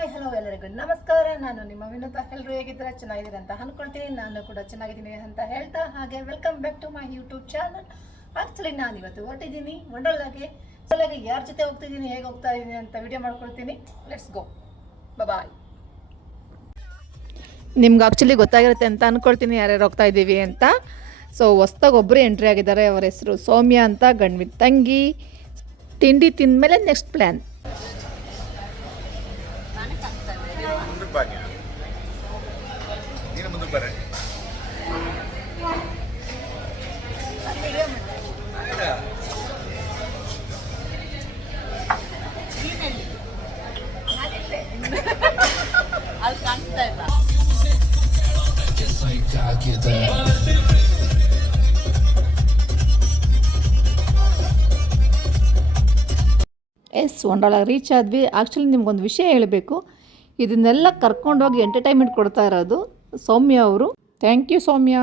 Hi hello ಎಲ್ಲರಿಗೂ ನಮಸ್ಕಾರ. ನಾನು ನಿಮ್ಮ ವಿನೋದ. ಎಲ್ಲರೂ ಹೇಗಿದ್ದೀರಾ? ಚೆನ್ನಾಗಿದ್ದೀರಾ ಅಂತ ಅಂದ್ಕೊಳ್ತೀನಿ. ನಾನು ಕೂಡ ಚೆನ್ನಾಗಿದ್ದೀನಿ ಅಂತ ಹೇಳ್ತಾ ಹಾಗೆ welcome back to my YouTube channel. Actually ನಾನು ಇವತ್ತು ಹೊರಟಿದ್ದೀನಿ ವಂಡರ್ಲಾಗೆ. ಯಾರ ಜೊತೆ ಹೋಗ್ತಿದ್ದೀನಿ, ಹೇಗೆ ಹೋಗ್ತಾ ಇದ್ದೀನಿ ಅಂತ ವಿಡಿಯೋ ಮಾಡ್ಕೊಳ್ತೀನಿ. ಲೆಟ್ಸ್ ಗೋ, ಬಾಯ್. ನಿಮ್ಗೆ ಆ್ಯಕ್ಚುಲಿ ಗೊತ್ತಾಗಿರುತ್ತೆ ಅಂತ ಅಂದ್ಕೊಳ್ತೀನಿ ಯಾರ್ಯಾರು ಹೋಗ್ತಾ ಇದ್ದೀವಿ ಅಂತ. ಸೊ ಹೊಸ್ದಾಗಿ ಒಬ್ಬರು ಎಂಟ್ರಿ ಆಗಿದ್ದಾರೆ. ಅವರ ಹೆಸರು ಸೌಮ್ಯ ಅಂತ, ಗಂಡ್ವಿ ತಂಗಿ. ತಿಂಡಿ ತಿಂದಮೇಲೆ ನೆಕ್ಸ್ಟ್ ಪ್ಲ್ಯಾನ್. ವಂಡರ್ಲಾ ರೀಚ್ ಆದ್ವಿ. ಆ್ಯಕ್ಚುಲಿ ನಿಮ್ಗೊಂದು ವಿಷಯ ಹೇಳಬೇಕು. ಇದನ್ನೆಲ್ಲ ಕರ್ಕೊಂಡೋಗಿ ಎಂಟರ್ಟೈನ್ಮೆಂಟ್ ಕೊಡ್ತಾ ಇರೋದು ಸೌಮ್ಯ ಅವರು. Thank you Soumya.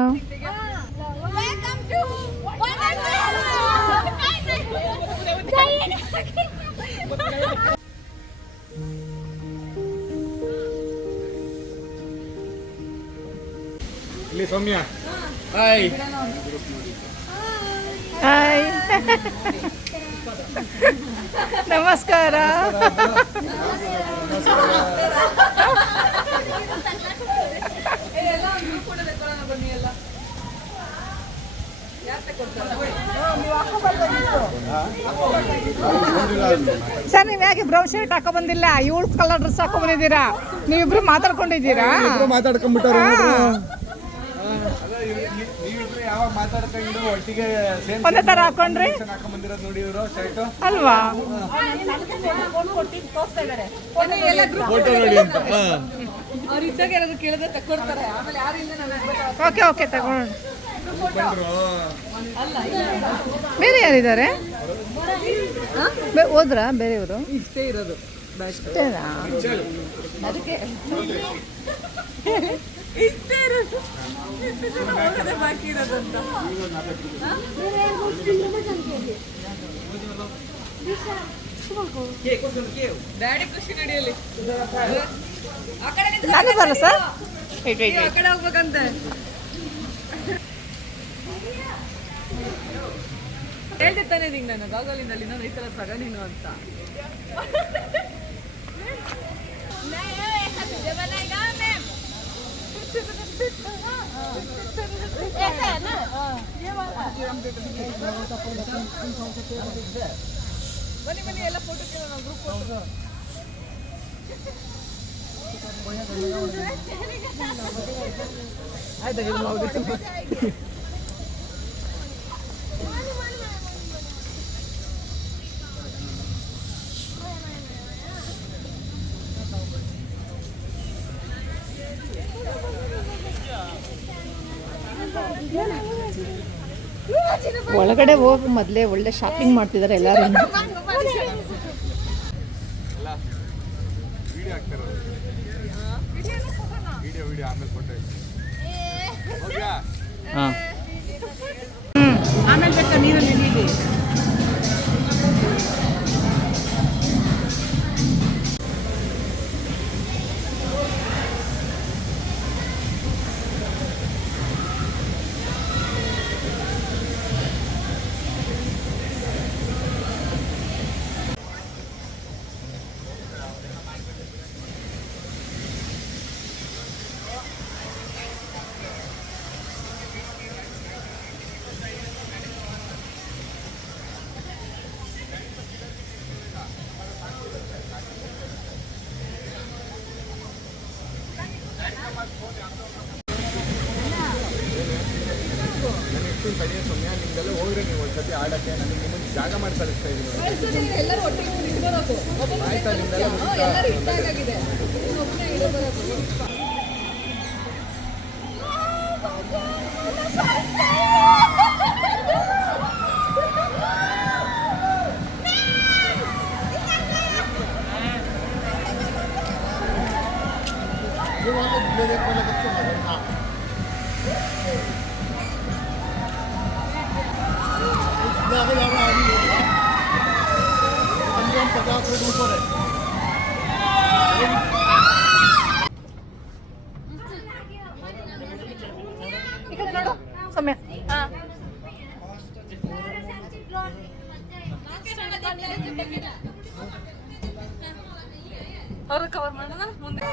Soumya hi hi ನಮಸ್ಕಾರ. ಸರ್, ನೀವು ಯಾಕೆ ಬ್ರೌನ್ ಶರ್ಟ್ ಹಾಕೋ ಬಂದಿಲ್ಲ? ಇವಳು ಕಲರ್ ಡ್ರೆಸ್ ಹಾಕೋ ಬಂದಿದ್ದೀರಾ? ನೀವಿಬ್ರು ಮಾತಾಡ್ಕೊಂಡಿದ್ದೀರಾ? ಮಾತಾಡ್ಕೊಂಡ್ಬಿಟ್ಟಾರ. ಒಟ್ಟಿಗೆ ಒಂದೇ ತರ ಹಾಕೊಂಡ್ರಿ ಹಾಕೊಂಡ್ಬಂದಿರೋದು ನೋಡಿ ಇವರು ಶರ್ಟ್ ಅಲ್ವಾ? ಫೋಟೋ ನೋಡಿ ಅಂತ. ಓಕೆ ಓಕೆ, ತಗೊಳ್ಳೋಣ. ಬೇರೆ ಯಾರಿದ್ದಾರೆ? ಹೋದ್ರಾ ಬೇರೆಯವರು? ಇಷ್ಟೇ ಇರೋದು ಅಷ್ಟೇನಾ? ಇಷ್ಟೇ ಇರೋದು, ಬಾಕಿ ಇರೋದಂತ. ಡ್ಯಾಡಿ ಖುಷಿ ನಡೆಯಲಿ. ನಾನು ಬರ ಸರ್, ಆ ಕಡೆ ಹೋಗ್ಬೇಕಂತೆ. ಹೇಳ್ದೆ ತಾನೇ ನಿಂಗೆ ನಾನು ಗಾಗಲಿನಲ್ಲಿ ನಾನು ಈ ಥರ ತಗ ನೀನು ಅಂತ. ಬನ್ನಿ ಬನ್ನಿ, ಎಲ್ಲ ಫೋಟೋ ಕೇಳೋಣ, ಗ್ರೂಪ್ ಫೋಟೋ. ಒಳಗಡೆ ಹೋಗಿ ಮೊದಲೇ ಒಳ್ಳೆ ಶಾಪಿಂಗ್ ಮಾಡ್ತಿದ್ದಾರೆ ಎಲ್ಲರೂ. ಆಮೇಲೆ ಬೇಕಾ ನೀರಲ್ಲಿ ನೀಡಿ. ತಡೆಯೋ ಸಮಯ ನಿಮ್ಗೆಲ್ಲ ಹೋಗ್ರೆ ನೀವು ಒಂದ್ಸತಿ ಆಡಕ್ಕೆ ನನಗೆ ನಿಮ್ಮನ್ನು ಜಾಗ ಮಾಡಿ ಕಳಿಸ್ತಾ ಇದ್ದೀನಿ. ಆಯ್ತಾ? ನಿಮ್ದೆಲ್ಲ $50 ऊपर है। ಅವ್ರ ಕವರ್ ಮಾಡೋಣ ಮುಂದೆ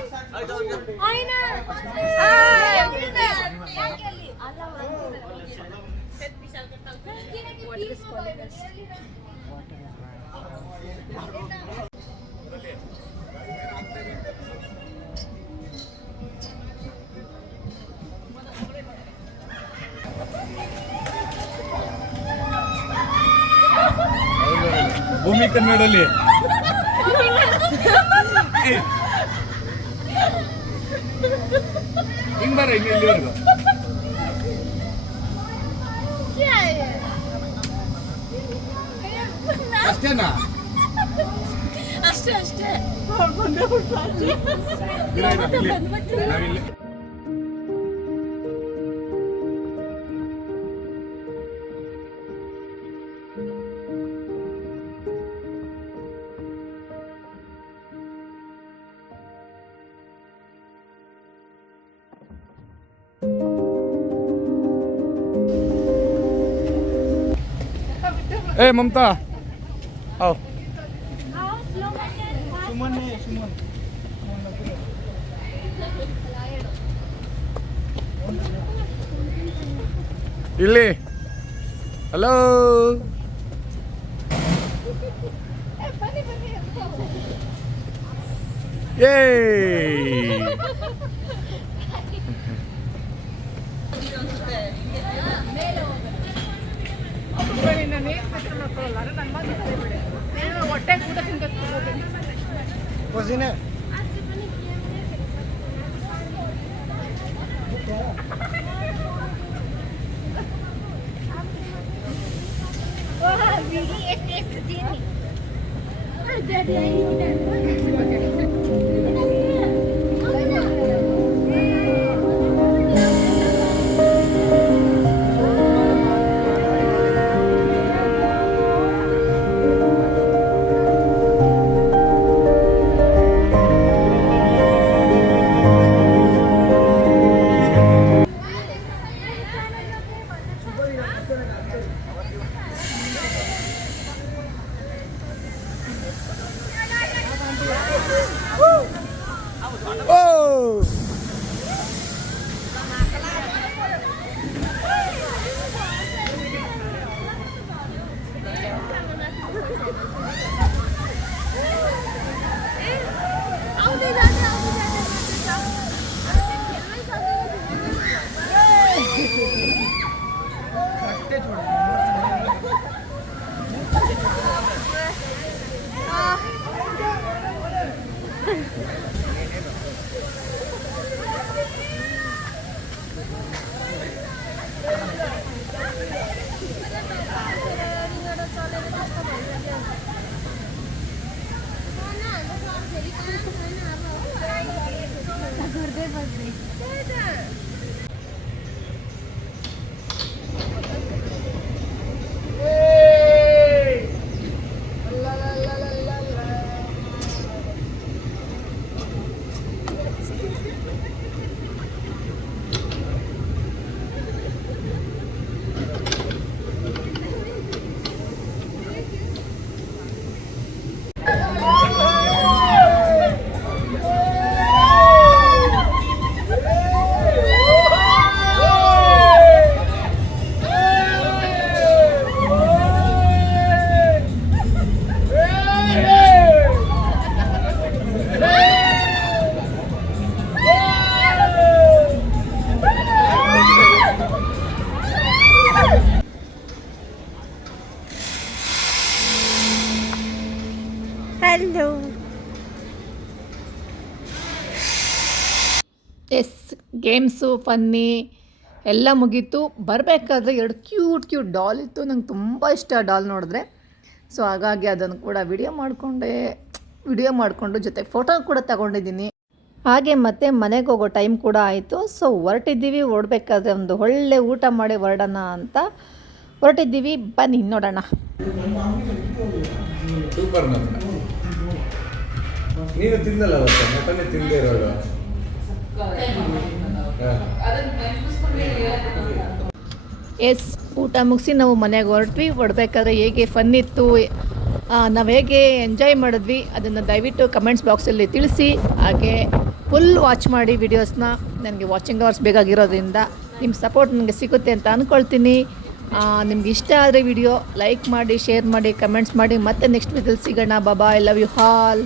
ಭೂಮಿ ಕನ್ನಡಲ್ಲಿ ಹಿಂಗ್ ಬರ ಇಲ್ಲಿವರೆಗೂ ಅಷ್ಟೇನಾ ಅಷ್ಟೇ ನಾವಿಲ್ಲಿ ए ममता आओ ಇಲ್ಲಿ ಹಲೋ ಯೇ ಹೊಟ್ಟೆ ಕೂಡ ತಿನ್ಬೇಕು ಹಲೋ ಎಸ್ ಗೇಮ್ಸು ಫನ್ನಿ ಎಲ್ಲ ಮುಗೀತು. ಬರಬೇಕಾದ್ರೆ ಎರಡು ಕ್ಯೂಟ್ ಡಾಲ್ ಇತ್ತು. ನಂಗೆ ತುಂಬ ಇಷ್ಟ ಡಾಲ್ ನೋಡಿದ್ರೆ. ಸೊ ಹಾಗಾಗಿ ಅದನ್ನು ಕೂಡ ವಿಡಿಯೋ ಮಾಡಿಕೊಂಡು ಜೊತೆ ಫೋಟೋ ಕೂಡ ತಗೊಂಡಿದ್ದೀನಿ. ಹಾಗೆ ಮತ್ತೆ ಮನೆಗೆ ಹೋಗೋ ಟೈಮ್ ಕೂಡ ಆಯಿತು. ಸೊ ಹೊರಟಿದ್ದೀವಿ. ಓಡಬೇಕಾದ್ರೆ ಒಂದು ಒಳ್ಳೆ ಊಟ ಮಾಡಿ ಹೊರಡೋಣ ಅಂತ ಹೊರಟಿದ್ದೀವಿ. ಬನ್ನಿ ನೋಡೋಣ. ಸೂಪರ್ ನೀನು ತಿಂದಲ್ಲ ಅವತ್ತು ಮಟನ್ನೇ ತಿಂದೇ ಇರೋದು. ಎಸ್ ಊಟ ಮುಗಿಸಿ ನಾವು ಮನೆಗೆ ಹೊರಟ್ವಿ. ಹೊರಡ್ಬೇಕಾದ್ರೆ ಹೇಗೆ ಫನ್ ಇತ್ತು ನಾವು ಹೇಗೆ ಎಂಜಾಯ್ ಮಾಡಿದ್ವಿ ಅದನ್ನು ದಯವಿಟ್ಟು ಕಮೆಂಟ್ಸ್ ಬಾಕ್ಸಲ್ಲಿ ತಿಳಿಸಿ. ಹಾಗೆ ಫುಲ್ ವಾಚ್ ಮಾಡಿ ವಿಡಿಯೋಸ್ನ. ನನಗೆ ವಾಚಿಂಗ್ ಅವರ್ಸ್ ಬೇಕಾಗಿರೋದ್ರಿಂದ ನಿಮ್ಮ ಸಪೋರ್ಟ್ ನನಗೆ ಸಿಗುತ್ತೆ ಅಂತ ಅಂದ್ಕೊಳ್ತೀನಿ. ನಿಮ್ಗೆ ಇಷ್ಟ ಆದರೆ ವಿಡಿಯೋ ಲೈಕ್ ಮಾಡಿ, ಶೇರ್ ಮಾಡಿ, ಕಮೆಂಟ್ಸ್ ಮಾಡಿ. ಮತ್ತೆ ನೆಕ್ಸ್ಟ್ ವಿಡಿಯೋದಲ್ಲಿ ಸಿಗೋಣ. ಬಾಯ್, ಲವ್ ಯು ಆಲ್.